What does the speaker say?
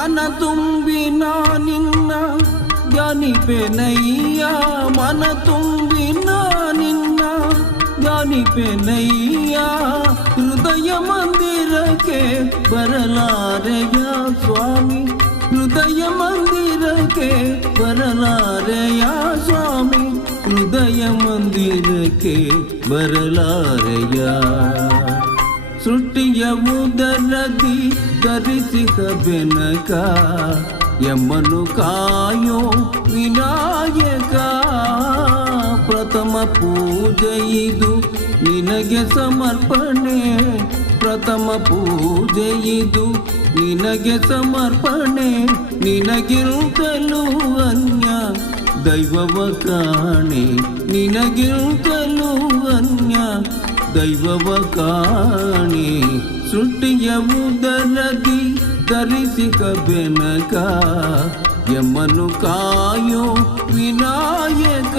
ಮನ ತುಂಬಿನ ನಿನ್ನ ಧ್ಯಾನಿಪೆನಯ್ಯ ಮನ ತುಂಬಿನ ನಿನ್ನ ಧ್ಯಾನಿಪೆನಯ್ಯ ಹೃದಯ ಮಂದಿರಕ್ಕೆ ಬರಲಾರೆಯ ಸ್ವಾಮಿ ಹೃದಯ ಮಂದಿರಕ್ಕೆ ಬರಲಾರೆಯ ಸ್ವಾಮಿ ಹೃದಯ ಮಂದಿರಕ್ಕೆ ಬರಲಾರೆಯ ಸೃಷ್ಟಿಯ ಉದರದಿ ಧರಿಸಿದ ಬೆನಕ ಯಮ್ಮನು ಕಾಯೋ ವಿನಾಯಕ ಪ್ರಥಮ ಪೂಜೆ ಇದು ನಿನಗೆ ಸಮರ್ಪಣೆ ಪ್ರಥಮ ಪೂಜೆ ಇದು ನಿನಗೆ ಸಮರ್ಪಣೆ ನಿನಗಿರುತ್ತಲೂ ಅನ್ಯ ದೈವವ ಕಾಣೆ ನಿನಗಿರುತ್ತಲೂ ಅನ್ಯ ದೈವವ ಕಾಣೆ ಸೃಷ್ಟಿಯ ಉದರದಿ ಧರಿಸಿಕ ಬೆನಕ ಯಮ್ಮನು ಕಾಯೋ ವಿನಾಯಕ